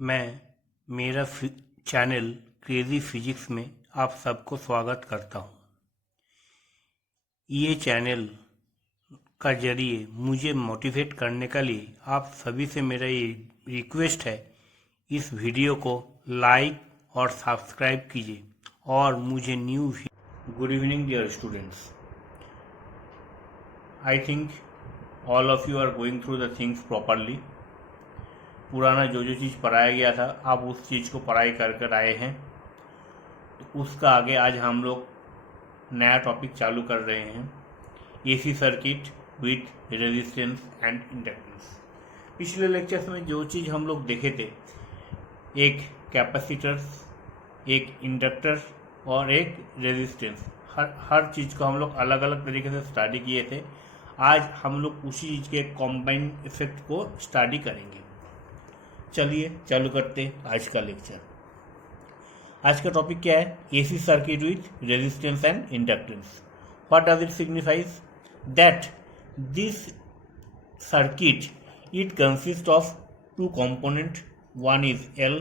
मैं मेरा channel crazy physics में आप सबको स्वागत करता हूँ। ये चैनल का जरिए मुझे मोटिवेट करने के लिए आप सभी से मेरा ये रिक्वेस्ट है, इस वीडियो को लाइक और सब्सक्राइब कीजिए और मुझे new. Good evening dear students, I think all of you are going through the things properly. पुराना जो चीज़ पढ़ाया गया था आप उस चीज़ को पढ़ाई कर कर आए हैं, तो उसका आगे आज हम लोग नया टॉपिक चालू कर रहे हैं, AC circuit with resistance and inductance. पिछले लेक्चर्स में जो चीज़ हम लोग देखे थे, एक कैपेसिटर, एक इंडक्टर और एक रेजिस्टेंस, हर चीज़ को हम लोग अलग अलग तरीके से स्टडी किए थे। आज हम लोग उसी चीज़ के कॉम्बाइन इफेक्ट को स्टडी करेंगे। चलिए चालू करते हैं आज का लेक्चर। आज का टॉपिक क्या है? AC circuit with resistance and inductance. What does it signifies? That this circuit it consist of two component, one is L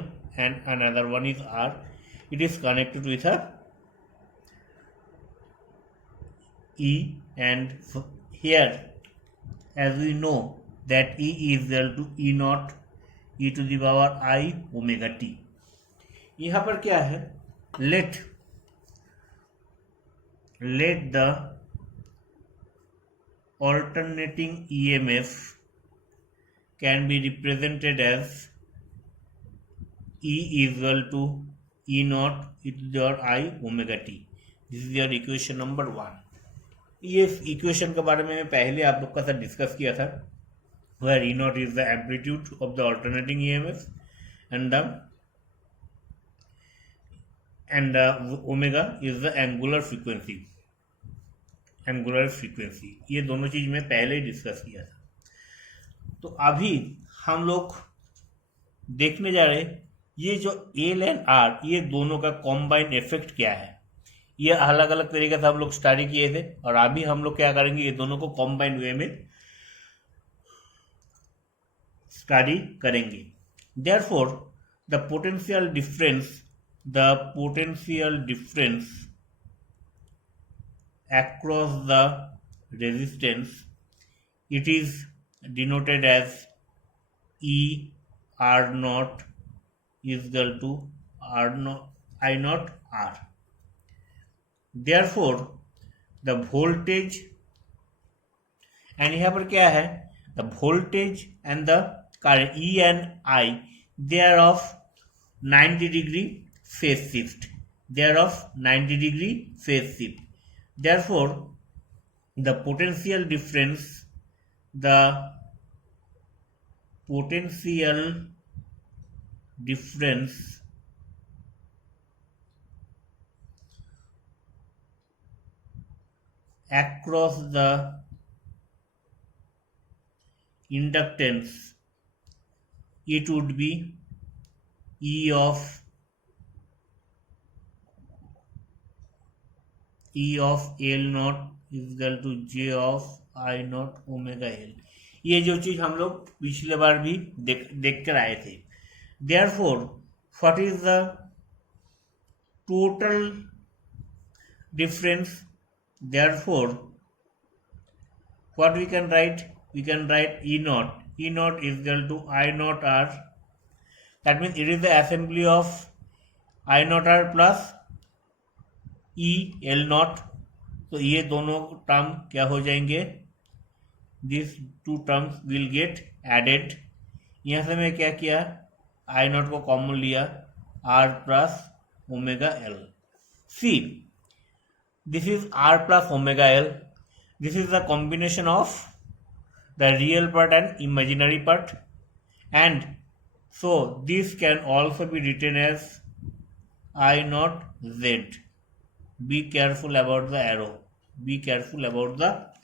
and another one is R. It is connected with a E, and here as we know that E is equal to E naught e to the power I omega t। यहाँ पर क्या है? let the alternating EMF can be represented as E is equal to E naught e to the power I omega t। This is your equation number 1। ये इक्वेशन के बारे में मैं पहले आप लोग का साथ डिस्कस किया था, where E naught is the amplitude of the alternating EMF and the omega is the angular frequency। ये दोनों चीज मैं पहले ही डिस्कस किया था। तो अभी हम लोग देखने जा रहे हैं ये जो एल एंड आर, ये दोनों का कॉम्बाइन इफेक्ट क्या है। ये अलग अलग तरीके से हम लोग स्टडी किए थे और अभी हम लोग क्या करेंगे, ये दोनों को कॉम्बाइन वे में स्टडी करेंगे। Therefore, the potential difference across the resistance, it is denoted as E R naught is equal to R naught I naught R। Therefore, the voltage, and यहाँ पर क्या है, the voltage and the current E and I, they are of 90 degree phase shift। Therefore, the potential difference across the inductance, it would be E of L naught is equal to J of I naught omega L। ये जो चीज हम लोग पिछले बार भी देख कर आए थे। Therefore, what is the total difference? Therefore, what we can write? We can write E naught is equal to I naught R। That means it is the assembly of I naught R plus E L naught। तो ये दोनों टर्म क्या हो जाएंगे? This two terms will get added. यहाँ से मैं क्या किया, आई नॉट को कॉमन लिया, R plus omega L. See, this is R plus omega L. This is the combination of the real part and imaginary part, and so this can also be written as I naught Z। Be careful about the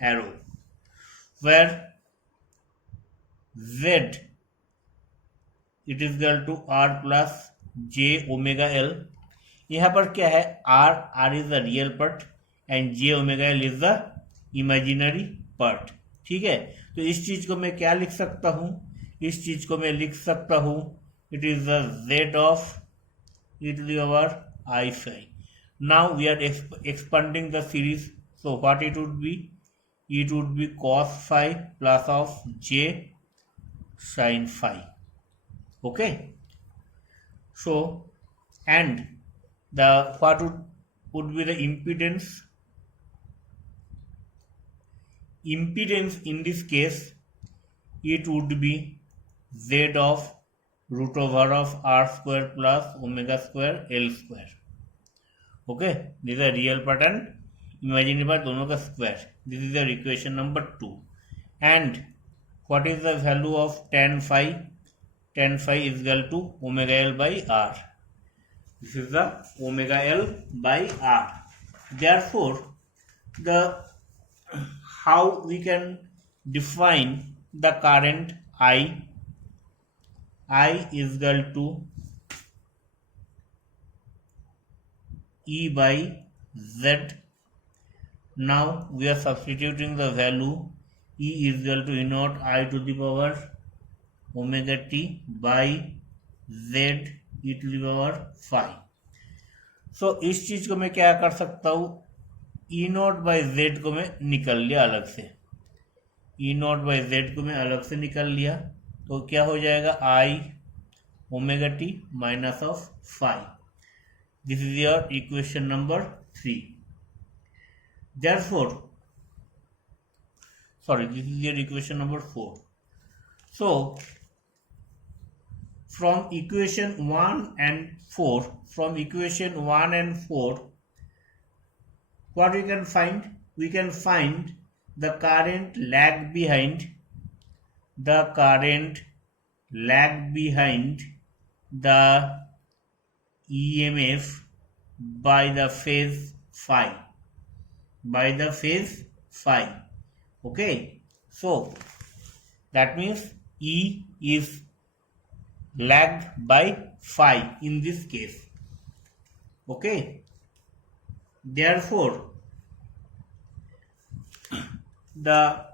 arrow, where Z, it is equal to R plus J omega L। यहाँ पर क्या है, R is the real part and J omega L is the imaginary part। ठीक है, तो इस चीज को मैं क्या लिख सकता हूँ? इस चीज को मैं लिख सकता हूँ it is the z of e to the power I phi. Now we are expanding the series, so what it would be? It would be cos phi plus of j sin phi. Okay, so and the what would be the impedance in this case? It would be z of root over of r square plus omega square l square. Okay, this is a real part and imaginary part, दोनों का square. This is your equation number 2. And what is the value of tan phi? Tan phi is equal to omega l by r. This is the omega l by r. Therefore, the how we can define the current I is equal to E by Z. Now we are substituting the value. E is equal to E naught I to the power omega t by Z e to the power phi. So इस चीज को मैं क्या कर सकता हूँ? E naught by Z को मैं निकल लिया अलग से. E naught by Z को मैं अलग से निकल लिया, तो क्या हो जाएगा? I omega t minus of phi. This is your equation number 3. Therefore, this is your equation number 4. So from equation 1 and 4, what we can find? We can find the current lag behind the EMF by the phase phi. Okay, so that means E is lagged by phi in this case. Okay, therefore the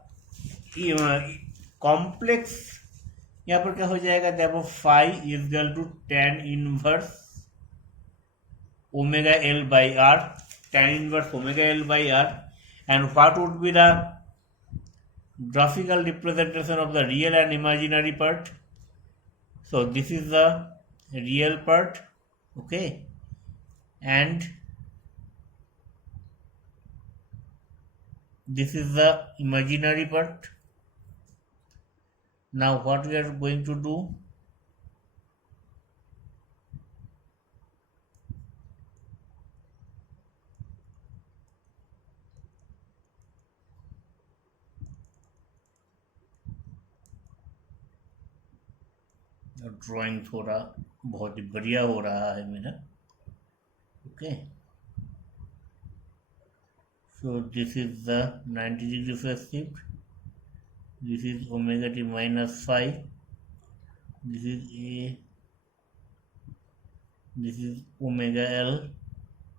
complex यहाँ पर क्या हो जाएगा? therefore phi is equal to tan inverse omega L by R, and what would be the graphical representation of the real and imaginary part? So this is the real part, okay, and this is the imaginary part. Now what we are going to do? Drawing थोड़ा बहुत ही बढ़िया हो रहा है मेरा. Okay, so this is the 90 degree phase shift. This is omega t minus phi. This is omega L,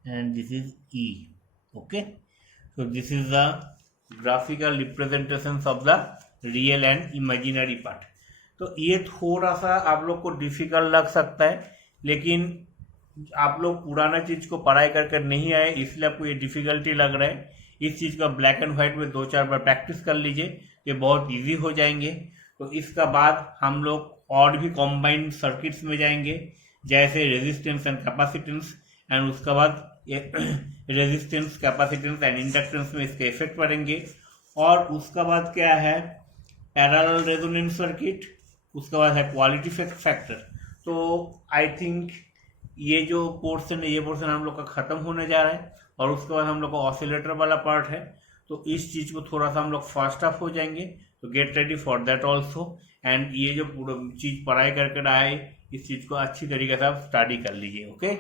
and this is E. Okay, so this is the graphical representations of the real and imaginary part. तो ये थोड़ा सा आप लोग को डिफिकल्ट लग सकता है, लेकिन आप लोग पुराना चीज को पढ़ाई करके नहीं आए इसलिए आपको ये डिफिकल्टी लग रहा है. इस चीज का ब्लैक एंड व्हाइट में 2-4 बार प्रैक्टिस कर लीजिए, ये बहुत इजी हो जाएंगे. तो इसका बाद हम लोग और भी कॉम्बाइंड सर्किट्स में जाएंगे, जैसे रेजिस्टेंस एंड कैपेसिटेंस, एंड उसके बाद रेजिस्टेंस, कैपेसिटेंस एंड इंडक्टेंस में इसके इफेक्ट पड़ेंगे. और उसका बाद क्या है? Parallel resonance circuit. उसके बाद है क्वालिटी फैक्टर. तो आई थिंक ये जो पोर्शन है, ये पोर्शन हम लोग का खत्म होने जा रहा है, और उसके बाद हम लोग का ऑसिलेटर वाला पार्ट है. तो इस चीज को थोड़ा सा हम लोग फास्ट अप हो जाएंगे, तो get ready for that also. And ये जो पूरा चीज पढ़ाई करके आए, इस चीज को अच्छी तरीके से आप स्टडी कर लीजिए. ओके.